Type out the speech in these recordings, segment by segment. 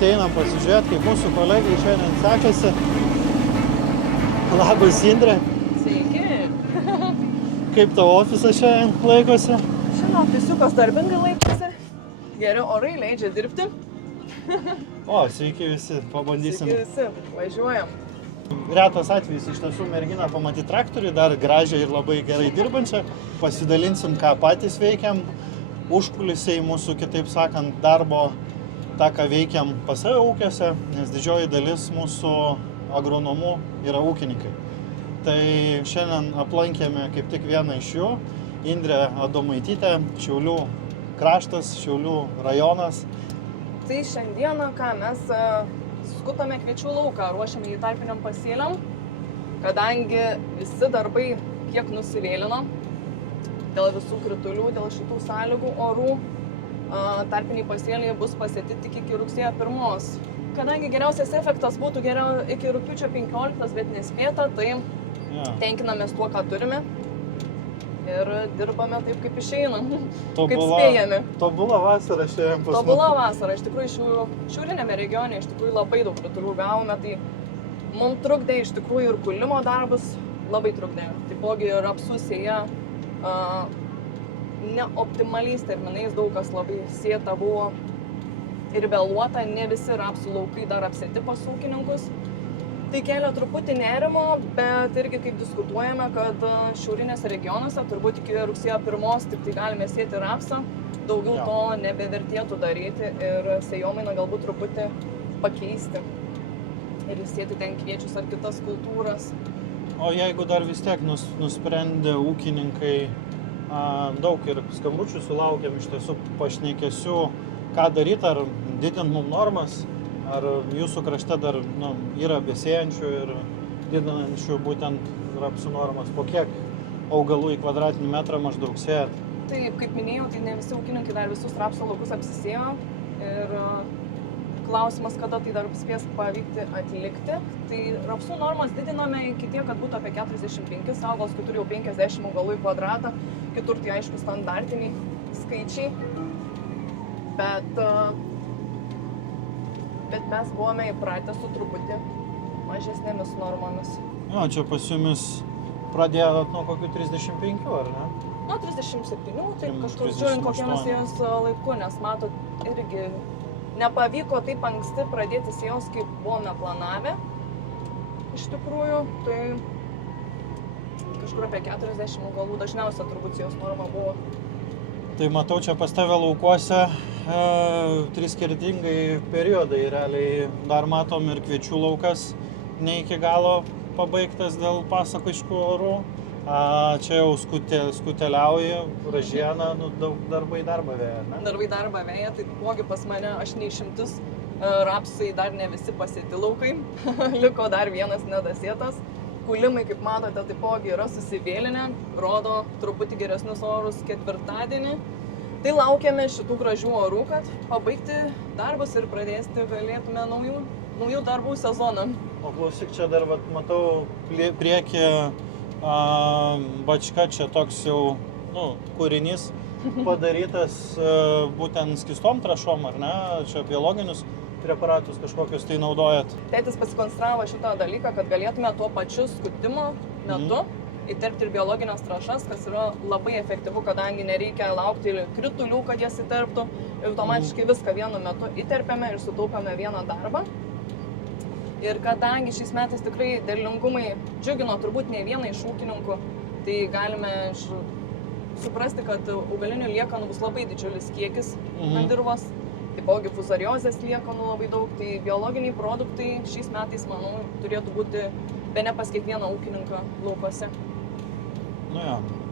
ateinam pasižiūrėti, kaip mūsų kolegai šiandien sekasi. Labas, Indrė. Sveiki. Kaip tavo ofisas šiandien laikosi? Šiandien ofisiukas darbingai laikosi. Geri orai leidžia dirbti. O, sveiki visi, pabandysim. Sveiki visi, važiuojam. Retas atvejis iš tiesų merginą pamatyti traktorių, dar gražią ir labai gerai dirbančią. Pasidalinsim, ką patys veikiam, užkulisiai mūsų, kitaip sakant, darbo, tą, ką veikiam pas save ūkiuose, nes didžioji dalis mūsų agronomų yra ūkininkai. Tai šiandien aplankėme kaip tik vieną iš jų, Indrę Adomaitytę, Šiaulių kraštas, Šiaulių rajonas. Tai šiandieną, ką mes skutame kviečių lauką, ruošiame jį tarpiniam pasėliam, kadangi visi darbai kiek nusivėlino dėl visų kritulių, dėl šitų sąlygų orų, tarpiniai pasėliai bus pasėti tik iki rugsėjo 1. Kadangi geriausias efektas būtų geriau iki rugpjūčio 15, bet nespėta, tai tenkinamės tuo, ką turime ir dirbame taip, kaip išeina, kaip spėjame. Tobula vasara šiandien pas mus. Tobula vasara, iš tikrųjų šiaurinėme regione iš tikrųjų labai daug kritulių gavome, tai mums trukdė iš tikrųjų ir kūlimo darbus, labai trukdė. Taipogi ir rapsų sėja neoptimaliais terminais, daug kas labai sėta buvo ir vėluota, ne visi rapsų laukai dar apsėti pas ūkininkus. Tai kelia truputį nerimo, bet irgi kaip diskutuojame, kad šiaurinėse regionuose turbūt iki rugsėjo 1 tik tai galime sėti rapsą, daugiau to nebevertėtų daryti ir sėjomainą galbūt truputį pakeisti ir sėti ten kviečius ar kitas kultūras. O jeigu dar vis tiek nusprendė ūkininkai, daug ir skambučių sulaukėm iš tiesų pašnekesių, ką daryti, ar didint mum normas, ar jūsų krašte dar yra besėjančių ir didinančių būtent rapsų normas, po kiek augalų į kvadratinį metrą maždaug sėjat? Taip, kaip minėjau, tai ne visi ūkininkai dar visus rapsų laukus apsisėjo ir klausimas, kada tai dar spės pavykti atlikti. Tai rapsų normas didiname iki tiek, kad būtų apie 45 augalus, kitur jau 50 augalų į kvadratą, kitur tai aišku standartiniai skaičiai, bet mes buvome įpratę su truputį mažesnėmis normomis. Jo, čia pas jumis pradėjo nuo kokių 35, ar ne? Nuo 37, taip kažkur žiūrint kokiems sėjos laiku, nes matot, irgi nepavyko taip anksti pradėti sėjos, kaip buvome planavę. Iš tikrųjų, tai kažkur apie 40 augalų dažniausia turbūt sėjos norma buvo. Tai matau, čia pas tave laukuose 3 skirtingai periodai. Realiai dar matom ir kviečių laukas ne iki galo pabaigtas dėl pasakiškų orų. Čia jau skuteliauja, ražiena, daug darbai darbą vėja, ne? Darbai darbą vėja, tai pogi pas mane, aš neišimtis, rapsai dar ne visi pasėti laukai, liko dar vienas nedasėtas. Kūlimai, kaip matote, taipogi yra susivėlinę, rodo truputį geresnius orus ketvirtadienį. Tai laukiame šitų gražių orų, kad pabaigti darbus ir pradėti galėtume naujų darbų sezoną. O klausyk, čia dar matau priekį bačka, čia toks jau kūrinys padarytas būtent skystom trąšom, ar ne? Čia biologinius preparatus kažkokius tai naudojat. Tėtis pasikonstravo šitą dalyką, kad galėtume tuo pačiu skutimo metu įterpti ir biologinės trąšas, kas yra labai efektyvu, kadangi nereikia laukti kritulių, kad jas įterptų. Ir automatiškai viską vienu metu įterpiame ir sutaupėme vieną darbą. Ir kadangi šiais metais tikrai derlingumai džiugino turbūt ne vieną iš ūkininkų, tai galime suprasti, kad augalinių liekanų bus labai didžiulis kiekis ant dirvos. Taipogi fuzariozės liekanų labai daug, tai biologiniai produktai šiais metais, manau, turėtų būti bene pas kiekvieną ūkininką laukuose.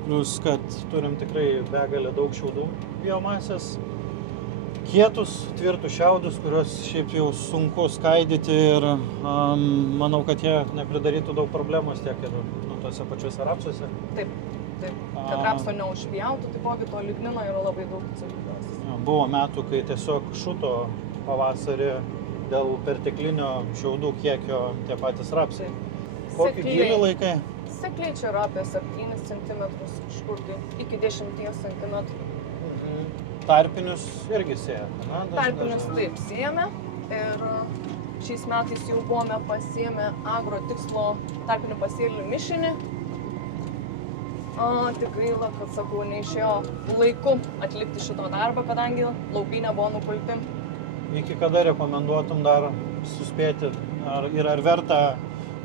Plius, kad turim tikrai begalę daug šiaudų biomasės, kietus, tvirtus šiaudus, kuriuos šiaip jau sunku skaidyti ir manau, kad jie nepridarytų daug problemos tiek ir tose pačiuose rapsuose. Taip. Kad rapso neužpjautų, taipogi to lignino yra labai daug celiuliozės. Buvo metų, kai tiesiog šuto pavasarį dėl perteklinio šiaudų kiekio tie patys rapsai. Kokį gylį laikai? Sekliai čia yra apie 7 cm, kažkur tai iki 10 cm. Tarpinius irgi sėjate, ne? Tarpinius taip sėjame. Ir šiais metais jau buvome pasiėmę agro tikslo tarpinių pasėlių mišinį. Tik gaila, kad, sakau, neišėjo laiku atlikti šito darbo, kadangi laukai nebuvo nukulti. Iki kada rekomenduotum dar suspėti? Ar verta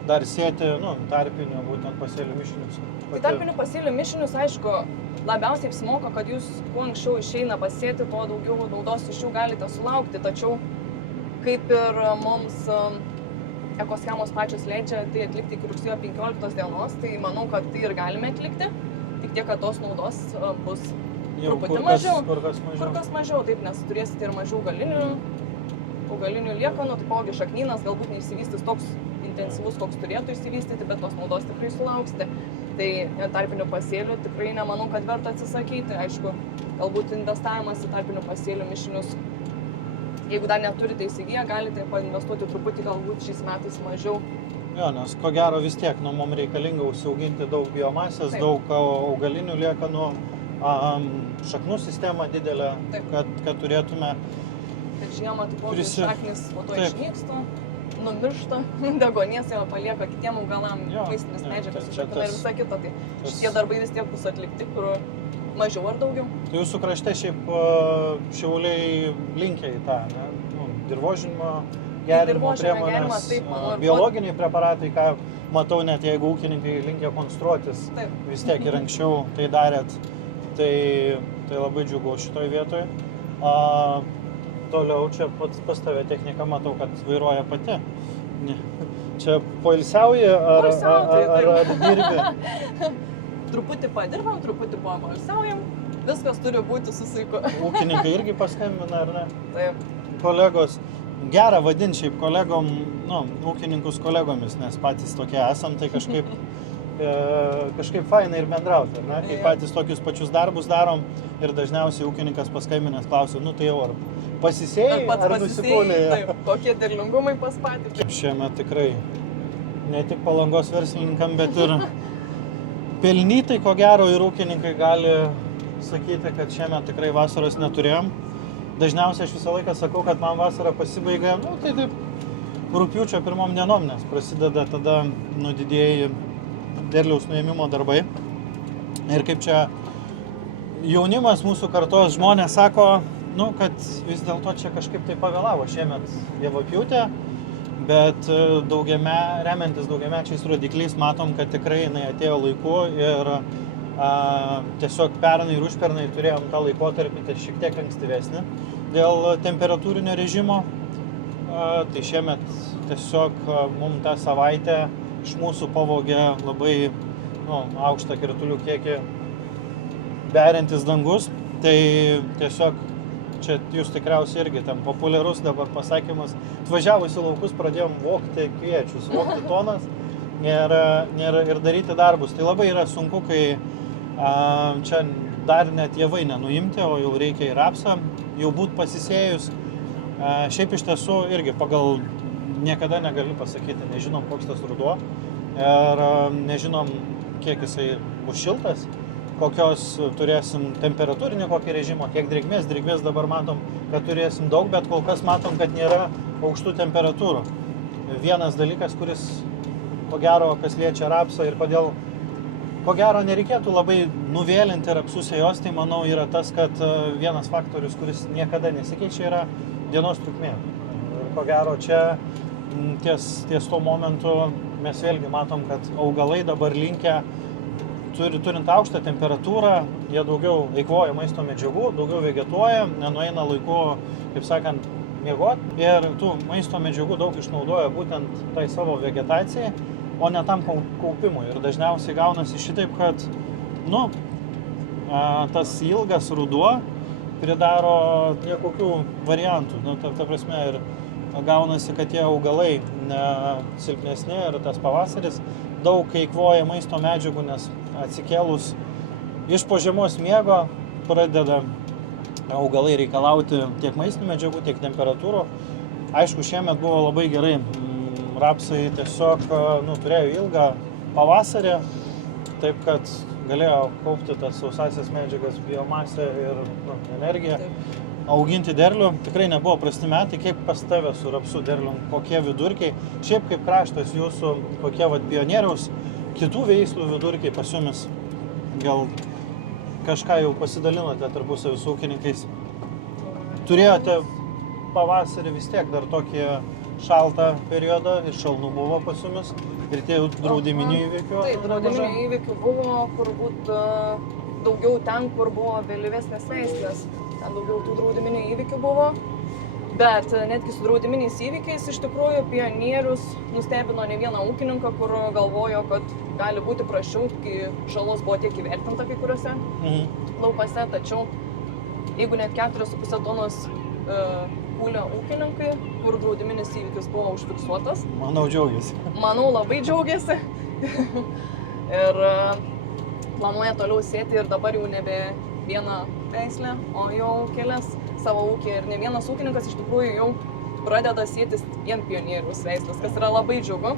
dar sėti tarpinių būtent pasėlių mišinius? Tai tarpinių pasėlių mišinius, aišku, labiausiai apsimoka, kad jūs kuo anksčiau išeina pasėti, tuo daugiau naudos iš jų galite sulaukti. Tačiau, kaip ir mums ekoschemos pačios leidžia tai atlikti iki rugsėjo 15 dienos, tai manau, kad tai ir galime atlikti. Tik tiek, kad tos naudos bus truputį mažiau. Kur kas mažiau, taip, nes turėsite ir mažiau augalinių liekanų, taipogi šaknynas galbūt neišsivystys toks intensyvus, koks turėtų išsivystyti, bet tos naudos tikrai sulauksite. Tai tarpinių pasėlių tikrai nemanau, kad verta atsisakyti. Aišku, galbūt investavimas į tarpinių pasėlių mišinius, jeigu dar neturite įsigiję, galite painvestuoti truputį galbūt šiais metais mažiau. Jo, nes ko gero vis tiek, mums reikalinga užsiauginti daug biomasės, daug augalinių liekanų, šaknų sistemą didelę, kad turėtume. Ir žiemą taipogi šaknis po to išnyksta, numiršta, degonės jau palieka kitiem augalam maistinės medžiagas, išakina ir visa kita. Tai šitie darbai vis tiek bus atlikti, kur mažiau ar daugiau. Tai jūsų krašte šiaip Šiauliai linkia į tą, dirvožinimo gerimo priemonės, biologiniai preparatai, ką matau, net jeigu ūkininkai linkia konstruotis, vis tiek ir anksčiau tai darėt, tai labai džiugu šitoj vietoj. Toliau čia pas tave technika matau, kad vairuoja pati. Čia poilsiauji ar dirbi? Truputį padirbam, truputį poilsiaujam, viskas turi būti su saiku. Ūkininkai irgi paskambina, ar ne? Taip. Kolegos. Gera vadinti šiaip kolegom, ūkininkus kolegomis, nes patys tokie esam, tai kažkaip fainai ir bendrauti, ar ne? Kai patys tokius pačius darbus darom ir dažniausiai ūkininkas paskambinęs klausia, tai jau ar pasisėjai, ar nusikūlė? Taip, kokie derlingumai pas patį. Kaip šiemet tikrai, ne tik Palangos verslininkam, bet ir pelnytai, ko gero, ir ūkininkai gali sakyti, kad šiemet tikrai vasaros neturėjom. Dažniausiai aš visą laiką sakau, kad man vasara pasibaigė, tai taip rugpjūčio pirmom dienom, nes prasideda tada didieji derliaus nuėmimo darbai. Ir kaip čia jaunimas mūsų kartos žmonės sako, kad vis dėlto čia kažkaip tai pavėlavo šiemet javapjūtė, bet remiantis daugiamečiais rodikliais matom, kad tikrai jinai atėjo laiku ir tiesiog pernai ir užpernai turėjom tą laikotarpį šiek tiek ankstyvesnį dėl temperatūrinio režimo. Tai šiemet tiesiog mums tą savaitę iš mūsų pavogė labai aukštą kritulių kiekį beriantis dangus. Tai tiesiog čia jūs tikriausiai irgi ten populiarus dabar pasakymas. Atvažiavus į laukus pradėjom vogti kviečius, vogti tonas ir daryti darbus. Tai labai yra sunku, kai čia dar net javai nenuimti, o jau reikia ir rapsą, jau būt pasisėjus. Šiaip iš tiesų irgi pagal niekada negali pasakyti, nežinom koks tas ruduo ir nežinom kiek jisai bus šiltas, kokios turėsim temperatūrinį kokį režimą, kiek drėgmės dabar matom, kad turėsim daug, bet kol kas matom, kad nėra aukštų temperatūrų. Vienas dalykas, kuris ko gero, kas liečia rapsą ir kodėl ko gero nereikėtų labai nuvėlinti rapsų sėjos, tai manau yra tas, kad vienas faktorius, kuris niekada nesikeičia, yra dienos trukmė. Ir ko gero čia ties tuo momentu mes vėlgi matom, kad augalai dabar linkę, turint aukštą temperatūrą, jie daugiau eikvoja maisto medžiagų, daugiau vegetuoja, nenueina laiku, kaip sakant, miegoti ir tų maisto medžiagų daug išnaudoja būtent tai savo vegetacijai, o ne tam kaupimui. Ir dažniausiai gaunasi šitaip, kad tas ilgas ruduo pridaro niekokių variantų. Ta prasme, ir gaunasi, kad tie augalai silpnesni ir tas pavasaris daug eikvoja maisto medžiagų, nes atsikėlus iš po žiemos miego pradeda augalai reikalauti tiek maistinių medžiagų, tiek temperatūrų. Aišku, šiemet buvo labai gerai. Rapsai tiesiog turėjo ilgą pavasarį, taip kad galėjo kaupti tas sausasias medžiagas, biomasę ir energiją. auginti derlių. Tikrai nebuvo prasti metai, kaip pas tave su rapsų derlium, kokie vidurkiai. Šiaip kaip kraštas jūsų, kokie pionieriaus, kitų veislių vidurkiai pas jumis. Gal kažką jau pasidalinote tarpusavį su ūkininkais. Turėjote pavasarį vis tiek dar tokį šaltą periodą ir šalnų buvo pas jumis ir tie draudiminių įvykių. Taip, draudiminių įvykių buvo, kur būt daugiau ten, kur buvo vėlyvesnės veislės. Ten daugiau tų draudiminių įvykių buvo. Bet netgi su draudiminiais įvykiais iš tikrųjų pionierius nustebino ne vieną ūkininką, kur galvojo, kad gali būti prašiau, kai žalos buvo tiek įvertinta kai kuriuose laukose. Tačiau jeigu net 4,5 tonos kūlė ūkininkai, kur draudiminis įvykis buvo užfiksuotas. Manau, džiaugiasi. Manau, labai džiaugiasi. Ir planuoja toliau sėti ir dabar jau nebe vieną veislę, o jau kelias savo ūkį. Ir ne vienas ūkininkas iš tikrųjų jau pradeda sėtis vien pionieriaus veislės, kas yra labai džiugu.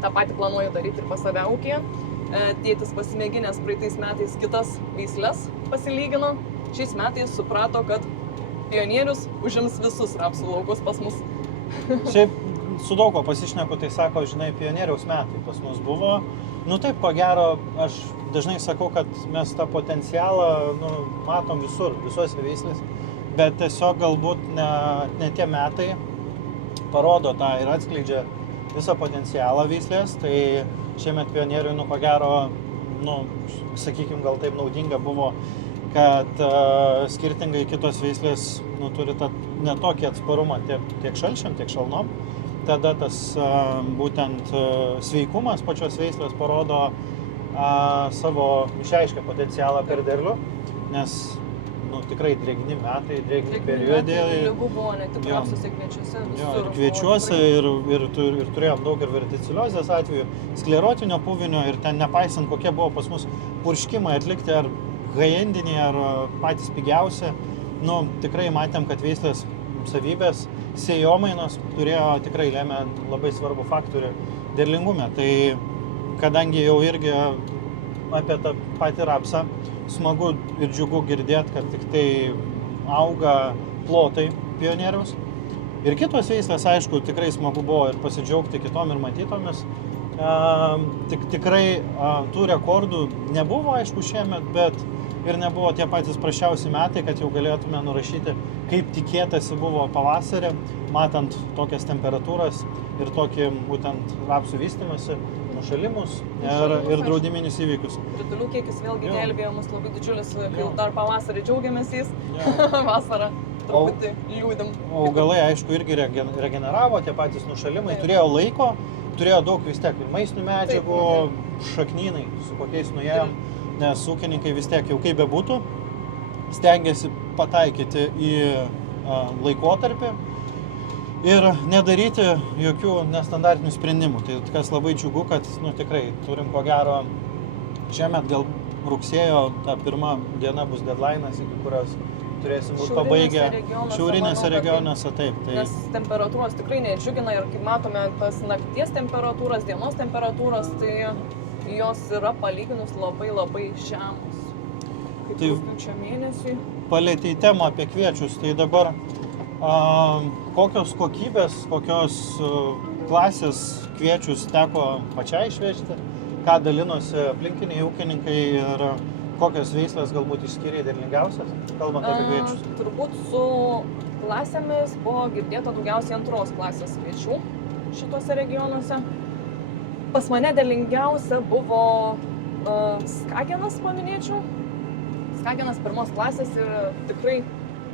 Ta patį planuoju daryti ir pas save ūkyje. Tėtis pasimėginęs praeitais metais kitas veislės pasilygino. Šiais metais suprato, kad pionierius užims visus rapsų laukus pas mus. Šiaip su daug ko pasišneku, tai sako, žinai, pionieriaus metai pas mus buvo. Nu taip, ko gero, aš dažnai sakau, kad mes tą potencialą matom visur, visuose veislės, bet tiesiog galbūt ne tie metai parodo tą ir atskleidžia visą potencialą veislės. Tai šiemet pionieriui, ko gero, sakykim, gal taip naudinga buvo, kad skirtingai kitos veislės turi ne tokį atsparumą tiek šalčiam, tiek šalnom. Tada tas būtent sveikumas pačios veislės parodo savo išreiškę potencialą per derlių, nes tikrai drėgni metai, drėgni periodai. Ligų buvo ne tik rapsuose, kviečiuose, visur. Ir kviečiuose, ir turėjom daug ir verticiliozės atvejų, sklerotinio puvinio, ir ten nepaisant, kokie buvo pas mus purškimai atlikti, ar high-endiniai, ar patys pigiausi, tikrai matėm, kad veislės savybės, sėjomainos turėjo tikrai lėmė labai svarbų faktorių derlingume. Tai kadangi jau irgi apie tą patį rapsą smagu ir džiugu girdėti, kad tik tai auga plotai pionieriaus. Ir kitos veislės, aišku, tikrai smagu buvo ir pasidžiaugti kitom ir matytomis. Tikrai tų rekordų nebuvo, aišku, šiemet, bet ir nebuvo tie patys prasčiausi metai, kad jau galėtume nurašyti, kaip tikėtasi buvo pavasarį, matant tokias temperatūras ir tokį būtent rapsų vystymąsi, nušalimus ir draudiminius įvykius. Kritulių kiekis vėlgi gelbėjo mus labai didžiulis, kai dar pavasarį džiaugiamės jais, vasarą truputį liūdim. Augalai, aišku, irgi regeneravo, tie patys nušalimai, turėjo laiko, turėjo daug vis tiek maistinių medžiagų, šaknynai, su kokiais nuėjom, nes ūkininkai vis tiek jau kaip bebūtų, stengiasi pataikyti į laikotarpį ir nedaryti jokių nestandartinių sprendimų. Tai kas labai džiugu, kad tikrai turim ko gero šiemet gal rugsėjo, ta pirma diena bus deadline'as, iki kurios turėsim būti pabaigę šiaurinėse regionuose. Taip, nes temperatūros tikrai nedžiugina ir kaip matome tas nakties temperatūras, dienos temperatūras, tai jos yra palyginus labai žemos. Kaip rugpjūčio mėnesiui. Palietei temą apie kviečius, tai dabar kokios kokybės, kokios klasės kviečius teko pačiai išvežti, ką dalinosi aplinkiniai ūkininkai ir kokios veislės galbūt išskyrė derlingiausias, kalbant apie kviečius? Turbūt su klasėmis buvo girdėta daugiausiai antros klasės kviečių šituose regionuose. Pas mane derlingiausia buvo Skagenas, paminėčiau. Skagenas pirmos klasės ir tikrai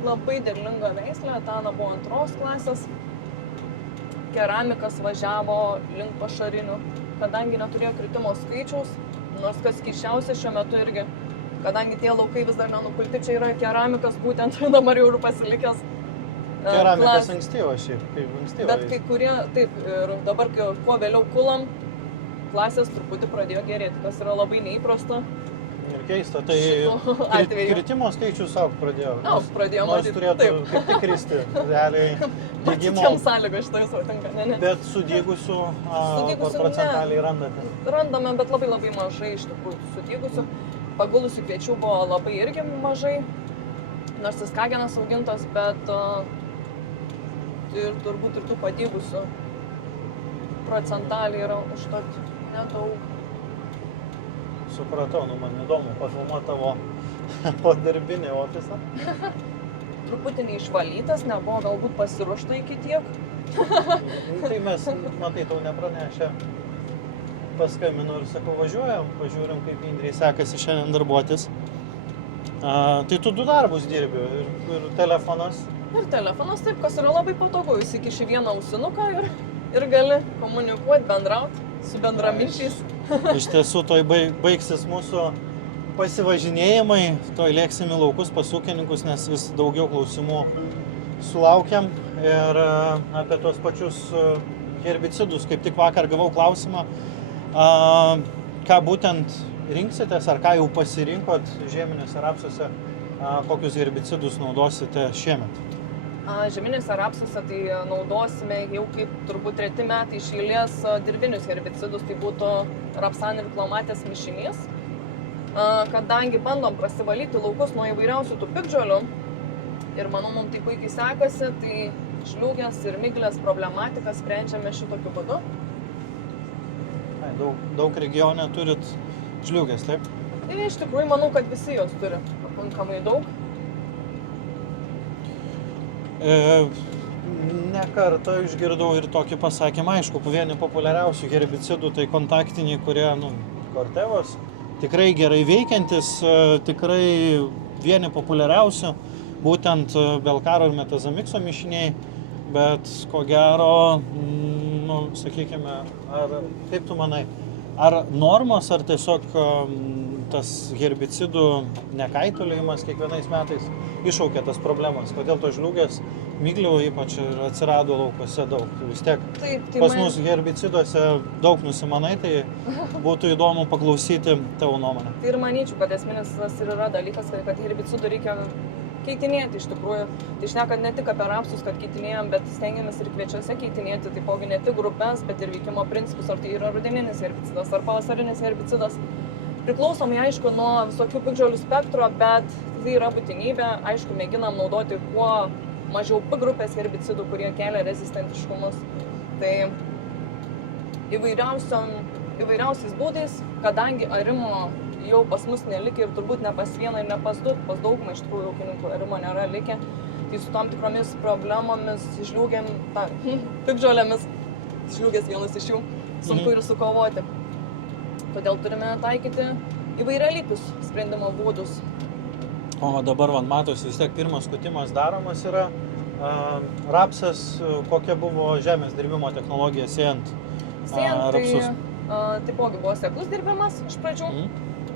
labai derlinga veislė, Tana buvo antros klasės. Keramikas važiavo link pašarinių, kadangi neturėjo kritimo skaičiaus, nors kas keisčiausia šiuo metu irgi, kadangi tie laukai vis dar nenupulti, čia yra keramikas būtent dabar jau ir pasilikęs. Keramikas ankstyvas šiaip, kaip ankstyvas. Bet kai kurie, taip, ir dabar kuo vėliau kulam, klasės truputį pradėjo gerėti, kas yra labai neįprasta. Ir keista, tai kritimo skaičius augt pradėjo. Augt pradėjo, nors turėtų kaip tik kristi, realiai dygimo. Patiems sąlygo šitą visą tinka, ne. Bet sudygusių procentaliai randate? Randame, bet labai mažai iš tikrųjų sudygusių. Pagulusių kviečių buvo labai irgi mažai. nors jis kagenas augintas, bet ir turbūt ir tų padygusių procentaliai yra užtat nedaug. Supratau, man įdomu pafilmuoti tavo podarbinį ofisą. Truputį neišvalytas, nebuvo galbūt pasiruošta iki tiek. Tai mes, matai, tau nepranešę, paskambinu ir sakau, važiuojam, pažiūrim, kaip Indrei sekasi šiandien darbuotis. Tai tu 2 darbus dirbi ir telefonas. Ir telefonas taip, kas yra labai patogu, įsikiši vieną ausinuką ir gali komunikuoti, bendrauti su bendraminčiais. Iš tiesų, toj baigsis mūsų pasivažinėjimai, toj lėksim į laukus pas ūkininkus, nes vis daugiau klausimų sulaukiam ir apie tos pačius herbicidus. Kaip tik vakar gavau klausimą, ką būtent rinksitės ar ką jau pasirinkot žieminėse rapsuose, kokius herbicidus naudosite šiemet. Žieminėse rapsuose tai naudosime jau kaip turbūt 3 metai iš eilės dirbinius herbicidus, tai būtų rapsan ir klomatės mišinys. Kadangi bandom prasivalyti laukus nuo įvairiausių tų piktžolių ir manau, mums tai puikiai sekasi, tai šliūgės ir miglės problematiką sprendžiame šitokiu būdu. Daug regione turit šliūgės, taip? Tai iš tikrųjų manau, kad visi jos turi pakankamai daug. Ne kartą išgirdau ir tokį pasakymą, aišku, vieni populiariausių herbicidų tai kontaktiniai, kurie, Cortevos, tikrai gerai veikiantis, tikrai vieni populiariausių, būtent Belkaro ir Metazamikso mišiniai, bet ko gero, sakykime, ar kaip tu manai, ar normos, ar tiesiog tas herbicidų nekaitolėjimas kiekvienais metais iššaukia tas problemas, kodėl tos žliūgės, miglių ypač ir atsirado laukuose daug. Vis tiek pas mus herbiciduose daug nusimanai, tai būtų įdomu paklausyti tavo nuomonę. Tai ir manyčiau, kad esminis ir yra dalykas, kad herbicidų reikia keitinėti iš tikrųjų. Tai šnekant ne tik apie rapsus, kad keitinėjom, bet stengiamės ir kviečiuose keitinėti, taipogi ne tik grupės, bet ir veikimo principus, ar tai yra rudeninis herbicidas, ar pavasarinis herbicidas. Priklausomai, aišku, nuo visokių piktžolių spektro, bet tai yra būtinybė. Aišku, mėginam naudoti kuo mažiau P grupės herbicidų, kurie kelia rezistentiškumus. Tai įvairiausiais būdais, kadangi arimo jau pas mus nelikė ir turbūt ne pas vieną ir ne pas du, pas daugumą iš tikrųjų ūkininkų arimo nėra likę, tai su tom tikromis problemomis, žliūgėm, piktžolėmis, žliūgės vienas iš jų, sunku ir sukovoti. Todėl turime taikyti įvairialypius sprendimo būdus. O dabar, matosi, vis tiek pirmas skutimas daromas yra. Rapsas, kokia buvo žemės dirbimo technologija siejant rapsus? Taipogi buvo seklus dirbimas iš pradžių,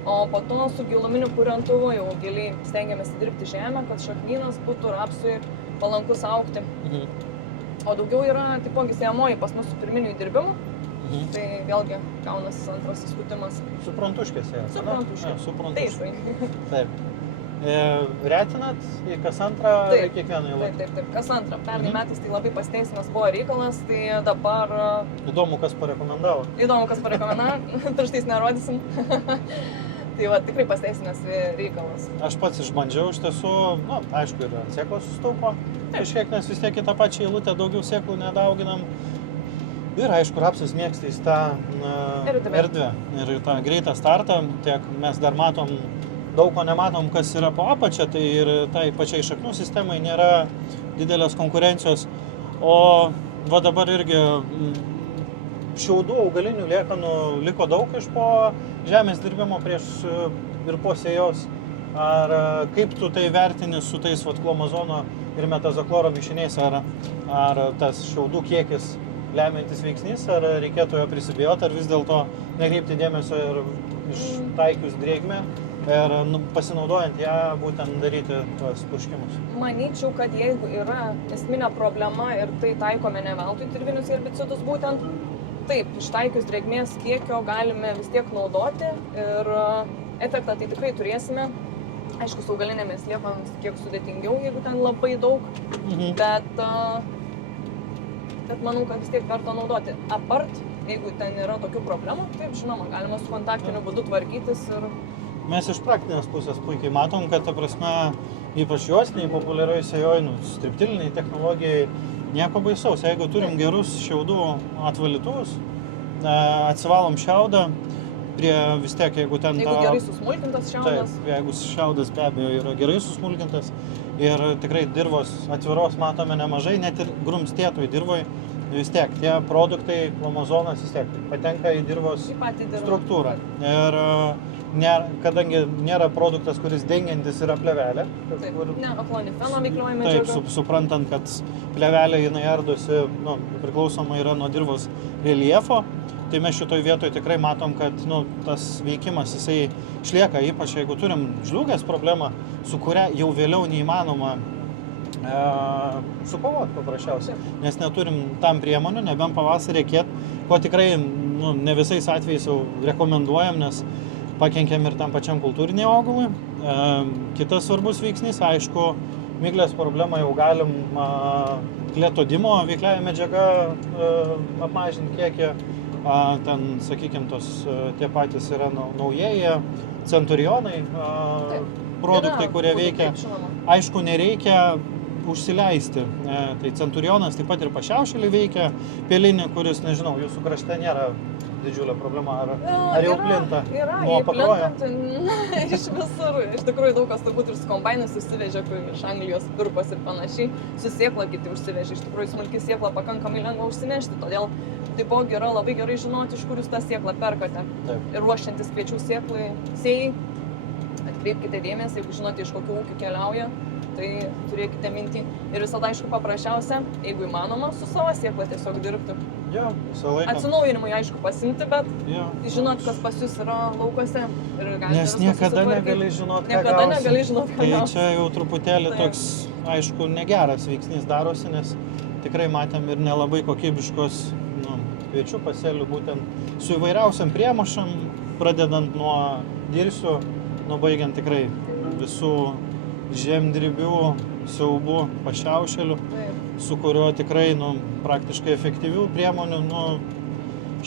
o po to su giluminiu purentuvu jau giliai stengiamės dirbti žemę, kad šaknynas būtų rapsui palankus augti. O daugiau yra taipogi siejamoji pas mus su pirminiu įdirbimu. Tai vėlgi gaunasi antrasis skutimas. Suprantuškės ėjo. Suprantuškė. Taip. Retinat į kas antrą kiekvieną eilutę? Taip. Kas antrą. Pernai metais tai labai pasiteisinas buvo reikalas, tai dabar... Įdomu, kas parekomendavo. Pirštais nerodysim. Tai tikrai pasiteisinas reikalas. Aš pats išbandžiau, iš tiesų, aišku, ir sėklos sustaupo. Kažkiek, nes vis tiek į tą pačią eilutę daugiau sėklų nedauginam. Ir aišku, rapsas mėgsta į tą erdvę ir tą greitą startą, tiek mes dar matom, daug ko nematom, kas yra po apačia, tai ir tai pačiai šaknų sistemai nėra didelės konkurencijos. O dabar irgi šiaudų augalinių liekanų liko daug iš po žemės dirbimo prieš ir po sėjos. Ar kaip tu tai vertini su tais klomazono ir metazokloro mišiniais, ar tas šiaudų kiekis lemiantis veiksnys, ar reikėtų jo prisibijoti, ar vis dėlto nekreipti dėmesio ir ištaikius drėgmę ir pasinaudojant ją būtent daryti tuos purškimus? Manyčiau, kad jeigu yra esminė problema ir tai taikome ne veltui dirbinius herbicidus būtent, taip, ištaikius drėgmės kiekio galime vis tiek naudoti ir efektą tai tikrai turėsime. Aišku, su augalinėmis liekomis kiek sudėtingiau, jeigu ten labai daug, bet manau, kad vis tiek verta naudoti. Apart, jeigu ten yra tokių problemų, taip, žinoma, galima su kontaktiniu būdu tvarkytis ir mes iš praktinės pusės puikiai matom, kad, ta prasme, ypač juostiniai, populiarioj sėjoj, striptiliniai technologijai, nieko baisaus. Jeigu turim gerus šiaudų atvalytuvus, atsivalom šiaudą, prie vis tiek, jeigu ten Jeigu gerai susmulkintas šiaudas. Taip, jeigu šiaudas be abejo yra gerai susmulkintas ir tikrai dirvos atviros matome nemažai, net ir grumstėtoj dirvoj, vis tiek tie produktai, chromozonas vis tiek patenka į dirvos struktūrą. Ir kadangi nėra produktas, kuris dengiantis yra plėvelė. Ne, aklonifeno veiklioji medžiaga. Taip, suprantant, kad plėvelė jinai ardosi, priklausomai yra nuo dirvos reljefo, tai mes šitoj vietoj tikrai matom, kad tas veikimas jisai išlieka, ypač jeigu turim žliūgės problemą, su kuria jau vėliau neįmanoma sukovoti paprasčiausiai, nes neturim tam priemonių, nebent pavasarį reikėt, ko tikrai ne visais atvejais jau rekomenduojam, nes pakenkiam ir tam pačiam kultūriniai augalui. Kitas svarbus veiksnys, aišku, miglės problemą jau galim kletodimo veikliąją medžiagą apmažinti kiekį. Ten, sakykime, tie patys yra naujieji centurionai produktai, kurie veikia. Aišku, nereikia užsileisti. Tai centurionas taip pat ir pašiaušėlį veikia, pėlinį, kuris, nežinau, jūsų krašte nėra didžiulė problema, ar jau plinta nuo pakrojo? Iš visur. Iš tikrųjų daug kas turbūt ir su kombainais užsivežė, iš Anglijos pirkos ir panašiai. Su sėkla kiti užsivežė. Iš tikrųjų smulki sėkla pakankamai lengva užsinešti, todėl taipogi yra labai gerai žinoti, iš kur jūs tą sėklą perkate. Taip. Ir ruošiantis kviečių sėklai sėjai, atkreipkite dėmesį, jeigu žinote, iš kokių ūkių keliauja, tai turėkite mintį. Ir visada, aišku, paprasčiausia, jeigu įmanoma, su savo sėkla tiesiog dirbti. Jo, visą laiką. Atsinaujinimui, aišku, pasimti, bet žinot, kas pas jūs yra laukose. Nes niekada negali žinot, ką niekada negali žinot, ką gausi. Tai čia jau truputėlį toks, aišku, negeras veiksnys darosi, nes tikrai matėm ir nelabai kokybiškos kviečių pasėlių, būtent su įvairiausiam priemušam, pradedant nuo dirsių, baigiant tikrai visų žemdirbių, siaubų, pašiaušėlių, su kuriuo tikrai praktiškai efektyvių priemonių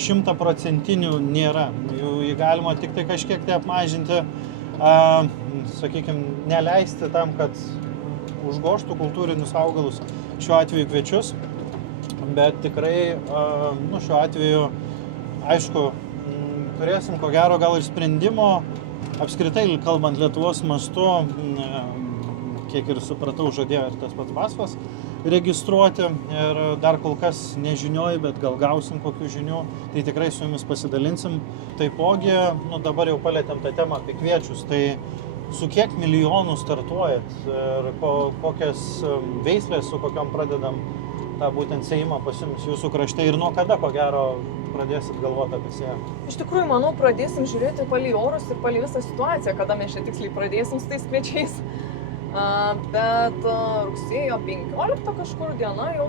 100% nėra. Jų galima tik tai kažkiek tai apmažinti, sakykime, neleisti tam, kad užgoštų kultūrinius augalus, šiuo atveju kviečius, bet tikrai šiuo atveju, aišku, turėsim ko gero gal ir sprendimo, apskritai kalbant Lietuvos mastu, kiek ir supratau, žadėjo ir tas pats BASFas registruoti ir dar kol kas nežinioj, bet gal gausim kokių žinių, tai tikrai su jumis pasidalinsim. Taipogi, dabar jau palėtėm tą temą apie kviečius, tai su kiek milijonų startuojat ir kokias veislės, su kokiom pradedam tą būtent sėjimą pas jums jūsų krašte ir nuo kada, ko gero, pradėsit galvoti apie sėjimą? Iš tikrųjų, manau, pradėsim žiūrėti palei orus ir palei visą situaciją, kada mes čia tiksliai pradėsim su tais kviečiais. Bet rugsėjo 15 kažkur diena jau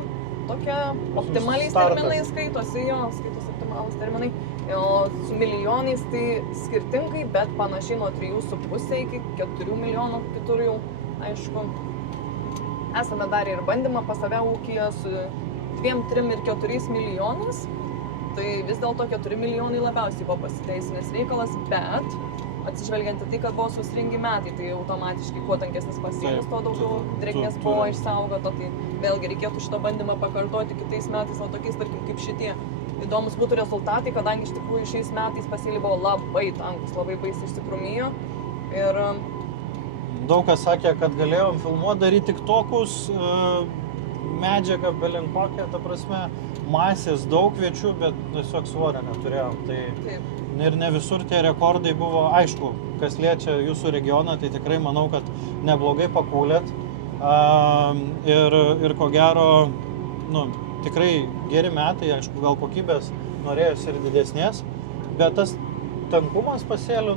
tokia optimaliais terminais skaitosi optimalūs terminai. O su milijonais tai skirtingai, bet panašiai nuo 3,5 iki 4 milijonų kitur jau, aišku. Esame darę ir bandymą pas save ūkyje su 2, 3 ir 4 milijonais. Tai vis dėlto 4 milijonai labiausiai buvo pasiteisinęs reikalas, bet atsižvelgiant į tai, kad buvo sausringi metai, tai automatiškai kuo tankesnis pasėlis, tuo daugiau drėgmės buvo išsaugota, tai vėlgi reikėtų šitą bandymą pakartoti kitais metais, o tokiais, tarkim, kaip šitie. Įdomus būtų rezultatai, kadangi iš tikrųjų šiais metais pasėliai buvo labai tankus, labai baisiai išsikrūmijo. Ir daug kas sakė, kad galėjom filmuoti, daryti tiktokus, medžiagą belenkokią, ta prasme, masės daug kviečių, bet tiesiog svorio neturėjom. Tai ir ne visur tie rekordai buvo, aišku, kas liečia jūsų regioną, tai tikrai manau, kad neblogai pakūlėt. Ir ko gero, tikrai geri metai, aišku, gal kokybės norėjosi ir didesnės, bet tas tankumas pasėlių,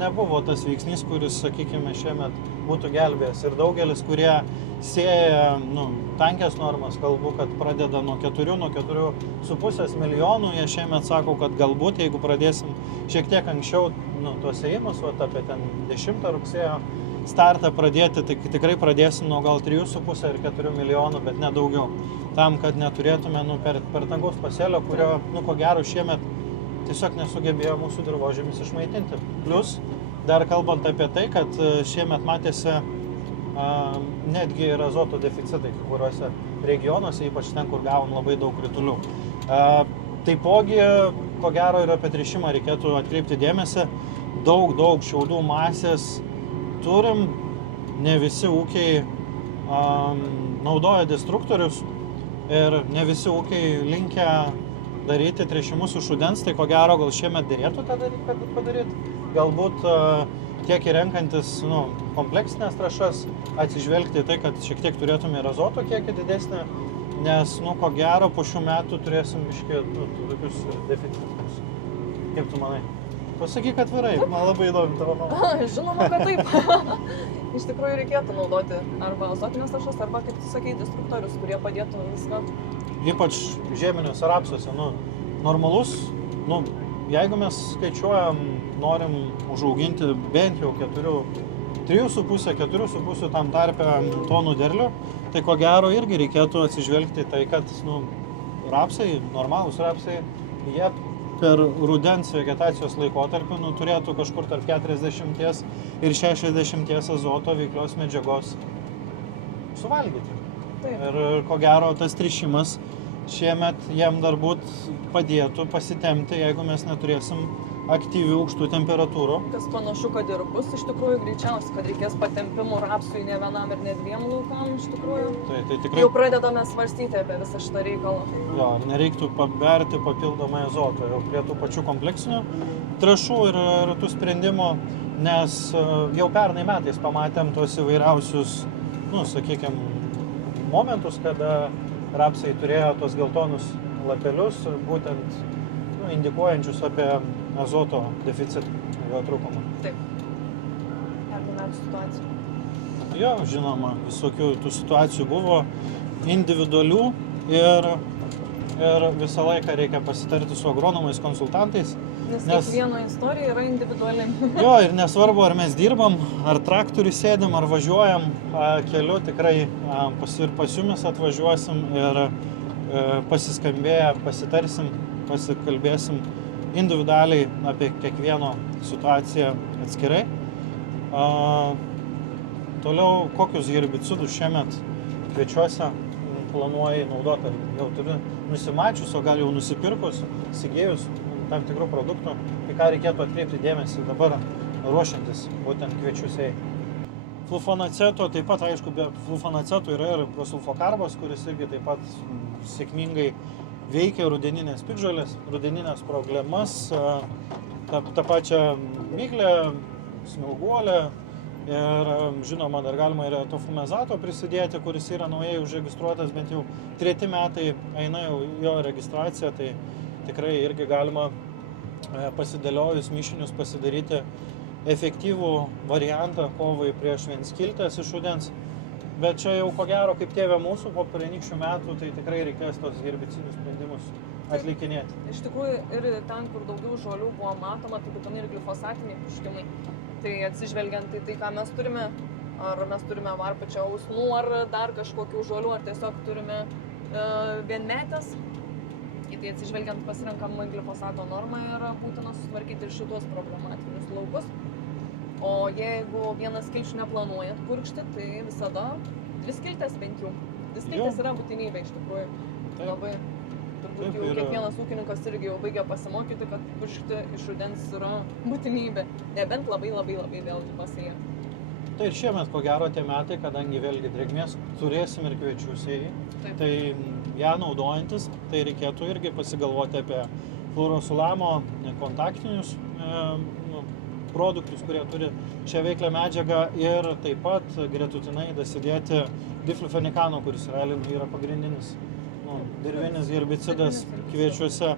nebuvo tas veiksnys, kuris, sakykime, šiemet būtų gelbėjęs. Ir daugelis, kurie sėja tankės normas, kalbu, kad pradeda nuo 4,5 milijonų, jie šiemet sako, kad galbūt, jeigu pradėsim šiek tiek anksčiau tuos sėjimus, apie 10 rugsėjo startą pradėti, tai tikrai pradėsim nuo gal 3,5 ir 4 milijonų, bet ne daugiau. Tam, kad neturėtume per tankaus pasėlio, kurio, ko gero, šiemet tiesiog nesugebėjo mūsų dirvožėmis išmaitinti. Plus, dar kalbant apie tai, kad šiemet matėsi netgi ir azoto deficitai kai kuriuose regionuose, ypač ten, kur gavom labai daug kritulių. Taipogi, ko gero, ir apie tręšimą reikėtų atkreipti dėmesį. Daug šiaudų masės turim, ne visi ūkiai naudoja destruktorius ir ne visi ūkiai linkę daryti tręšimus iš rudens, tai ko gero gal šiemet derėtų tą padaryti. Galbūt tiek įrenkantis kompleksinės trąšas atsižvelgti į tai, kad šiek tiek turėtume ir azoto kiekį didesnį, nes ko gero po šių metų turėsim biškį tokius deficitus. Kaip tu manai? Pasakyk atvirai, man labai įdomi tavo nuomonė. Žinoma, kad taip. Iš tikrųjų reikėtų naudoti arba azotinės trąšas, arba, kaip tu sakai, destruktorius, kurie padėtų viską. Ypač žieminiuose rapsuose, normalus, jeigu mes skaičiuojam, norim užauginti bent jau 3,5-4,5 tam tarpe tonų derlių, tai ko gero irgi reikėtų atsižvelgti tai, kad rapsai, normalūs rapsai, jie per rudens vegetacijos laikotarpį turėtų kažkur tarp 40 ir 60 azoto veiklios medžiagos suvalgyti. Taip. Ir ko gero tas tręšimas šiemet jiem dar būt padėtų pasitempti, jeigu mes neturėsim aktyvių aukštų temperatūrų. Kas panašu, kad ir bus iš tikrųjų greičiausiai, kad reikės patempimų rapsui ne vienam ir ne dviem laukam iš tikrųjų. Tai tikrai Jau pradedame svarstyti apie visą šitą reikalą. Jo, nereiktų paberti papildomai azoto jau prie tų pačių kompleksinių trąšų ir tų sprendimų, nes jau pernai metais pamatėm tuos įvairiausius, sakykime, momentus, kada rapsai turėjo tos geltonus lapelius, būtent indikuojančius apie azoto deficitą, jo trūkumą. Taip. Pernai situacija. Jo, žinoma, visokių tų situacijų buvo individualių ir visą laiką reikia pasitarti su agronomais, konsultantais. Nes kiekvieno istorija yra individuali. Jo, ir nesvarbu, ar mes dirbam, ar traktorių sėdim, ar važiuojam keliu, tikrai pas jumis atvažiuosim ir pasiskambėję, pasitarsim, pasikalbėsim individualiai apie kiekvieno situaciją atskirai. Toliau, kokius herbicidus šiemet kviečiuose planuoji naudoti, ar jau turi nusimačius, o gal jau nusipirkus, įsigėjus tam tikrų produktų, į ką reikėtų atkreipti dėmesį dabar ruošiantis būtent kviečių sėjai. Flufanaceto, taip pat, aišku, be flufanaceto yra ir prosulfokarbas, kuris irgi taip pat sėkmingai veikia rudeninės piktžolės, rudeninės problemas, tą pačią miglę, smilguolę ir, žinoma, dar galima ir etofumezato prisidėti, kuris yra naujai užregistruotas, bent jau 3 metai eina jau jo registracija, tai tikrai irgi galima pasidėliojus mišinius pasidaryti efektyvų variantą kovai prieš vienskiltes iš rudens. Bet čia jau ko gero, kaip tėvė mūsų, po pernykščių metų, tai tikrai reikės tos herbicidinius sprendimus atlikinėti. Iš tikrųjų, ir ten, kur daugiau žolių buvo matoma, tai būtinai ir glifosatiniai purškimai. Tai atsižvelgiant į tai, ką mes turime, ar mes turime varpučio ausnų, ar dar kažkokių žolių, ar tiesiog turime vienmetės, tai atsižvelgiant pasirenkam glifosato normą ir būtina susitvarkyti ir šitos problematinius laukus. O jeigu vieną skilčių neplanuojat purkšti, tai visada 2 skiltės bent jau. 2 skiltės yra būtinybė iš tikrųjų. Labai turbūt jau kiekvienas ūkininkas irgi jau baigia pasimokyti, kad purkšti iš rudens yra būtinybė. Nebent labai vėlgi pasėja. Tai ir šiemet, ko gero, tie metai, kadangi vėlgi drėgmės turėsim ir kviečių sėjai, tai ją naudojantis, tai reikėtų irgi pasigalvoti apie fluorosulamo kontaktinius produktus, kurie turi šią veiklę medžiagą ir taip pat gretutinai dasidėti diflufenikano, kuris realiai yra pagrindinis dirvinis herbicidas kviečiuose.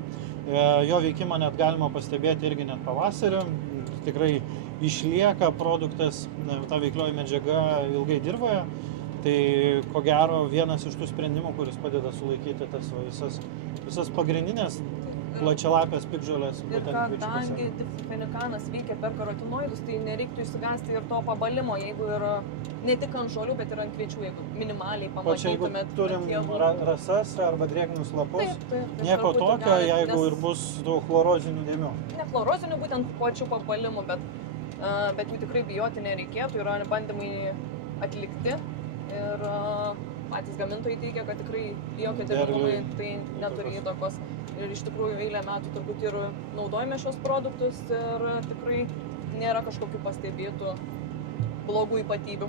Jo veikimą net galima pastebėti irgi net pavasarį. Tikrai išlieka produktas, ta veiklioji medžiaga ilgai dirvoje. Tai ko gero vienas iš tų sprendimų, kuris padeda sulaikyti tas visas pagrindinės plačialapės piktžolės. Ir kadangi difenikanas veikia per karotinoidus, tai nereiktų išsigąsti ir to pabalimo, jeigu yra ne tik ant žolių, bet ir ant kviečių, jeigu minimaliai pamatytumėt. Jeigu turim rasas arba drėgnus lapus, nieko tokio, jeigu ir bus daug chlorozinių dėmių. Ne chlorozinių, būtent pačių pabalimų, bet bet jų tikrai bijoti nereikėtų, yra bandymai atlikti ir patys gamintojai teigia, kad tikrai jokie derlinumai tai neturi įtakos. Ir iš tikrųjų eilę metų turbūt ir naudojame šios produktus ir tikrai nėra kažkokių pastebėtų blogų ypatybių.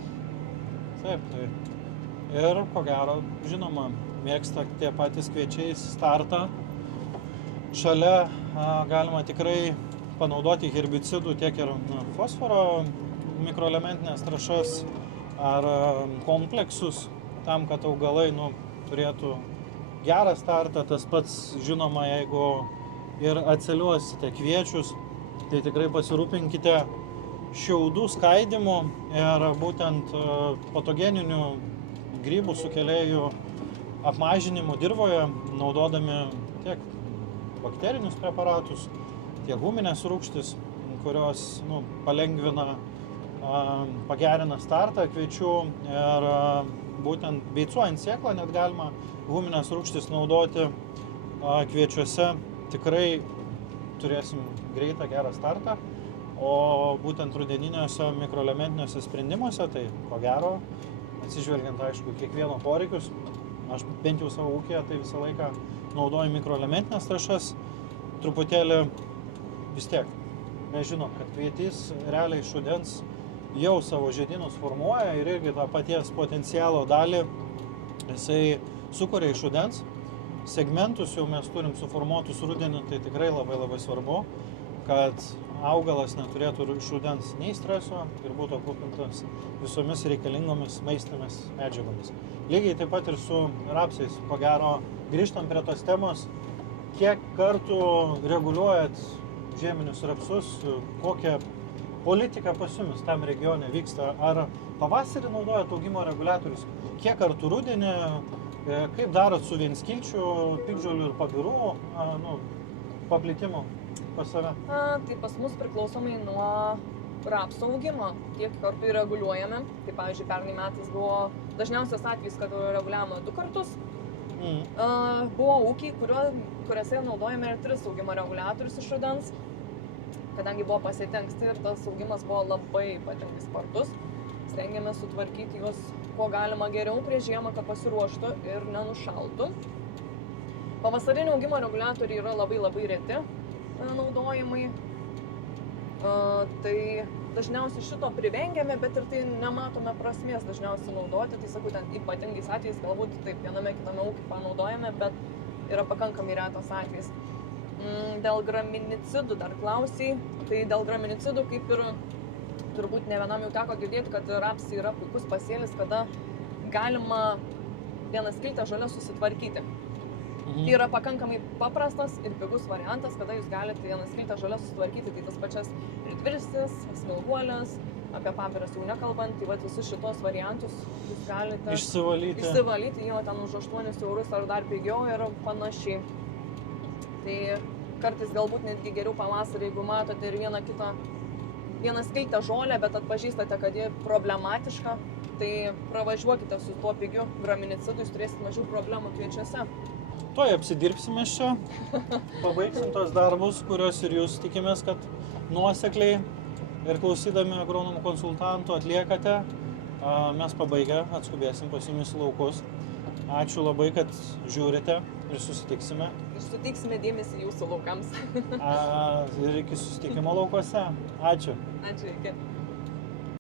Taip, tai. Ir ko gero, žinoma, mėgsta tie patys kviečiai startą. Šalia galima tikrai panaudoti herbicidų tiek ir fosforo mikroelementinės trąšas ar kompleksus tam, kad augalai turėtų gerą startą. Tas pats, žinoma, jeigu ir atseliuosite kviečius, tai tikrai pasirūpinkite šiaudų skaidimu ir būtent patogeninių grybų sukėlėjų apmažinimu dirvoje, naudodami tiek bakterinius preparatus, tiek huminės rūgštis, kurios palengvina, pagerina startą kviečių ir būtent beicuojant sėklą net galima huminės rūgštis naudoti kviečiuose. Tikrai turėsim greitą gerą startą, o būtent rudeniniuose mikroelementiniuose sprendimuose, tai ko gero, atsižvelgiant aišku kiekvieno poreikius, aš bent jau savo ūkyje tai visą laiką naudoju mikroelementinės trąšas, truputėlį vis tiek. Mes žinom, kad kvietys realiai iš rudens jau savo žiedynus formuoja ir irgi tą paties potencialo dalį jisai sukuria iš rudens. Segmentus jau mes turim suformuotus rudenį, tai tikrai labai labai svarbu, kad augalas neturėtų iš rudens nei streso ir būtų aprūpintas visomis reikalingomis maistinėmis medžiagomis. Lygiai taip pat ir su rapsais. Ko gero, grįžtam prie tos temos, kiek kartų reguliuojat žieminius rapsus, kokią politika pas jumis tam regione vyksta, ar pavasarį naudojat augimo reguliatorius, kiek kartų rudenį, kaip darot su vienskilčių, piktžolių ir pabirų paplitimu pas save? Tai pas mus priklausomai nuo rapsų augimo, tiek kartų reguliuojame. Tai pavyzdžiui, pernai metais buvo dažniausias atvejis, kad reguliavome 2 kartus. Buvo ūkiai, kuriuose naudojame ir 3 augimo reguliatorius iš rudens, kadangi buvo pasėti anksti ir tas augimas buvo labai ypatingai spartus. Stengiamės sutvarkyti juos kuo galima geriau prieš žiemą, kad pasiruoštų ir nenušaltų. Pavasarinio augimo reguliatoriai yra labai labai reti naudojimai. Tai dažniausiai šito privengiame, bet ir tai nematome prasmės dažniausiai naudoti. Tai sakau, ten ypatingais atvejais galbūt taip viename kitame ūkį panaudojame, bet yra pakankamai retas atvejis. Dėl graminicidų dar klausiai. Tai dėl graminicidų kaip ir turbūt ne vienam jau teko girdėti, kad rapsai yra puikus pasėlis, kada galima vieną skiltę žolę susitvarkyti. Tai yra pakankamai paprastas ir pigus variantas, kada jūs galite vieną skiltę žolę susitvarkyti. Tai tas pačias ritvirstis, smilguolės, apie papiras jau nekalbant, tai visus šitos variantus jūs galite išsivalyti jo ten už 8 eurus ar dar pigiau ir panašiai. Tai kartais galbūt netgi geriau pavasarį, jeigu matote ir vieną skiltę žolę, bet atpažįstate, kad ji problematiška, tai pravažiuokite su tuo pigiu graminicidu, jūs turėsite mažiau problemų kviečiuose. Tuoj apsidirbsime čia, pabaigsim tos darbus, kuriuos ir jūs tikimės, kad nuosekliai ir klausydami agronomų konsultantų atliekate. Mes pabaigę atskubėsim pas jumis į laukus. Ačiū labai, kad žiūrite ir susitiksime. Ir suteiksime dėmesį jūsų laukams. Ir iki susitikimo laukuose. Ačiū. Ačiū, iki.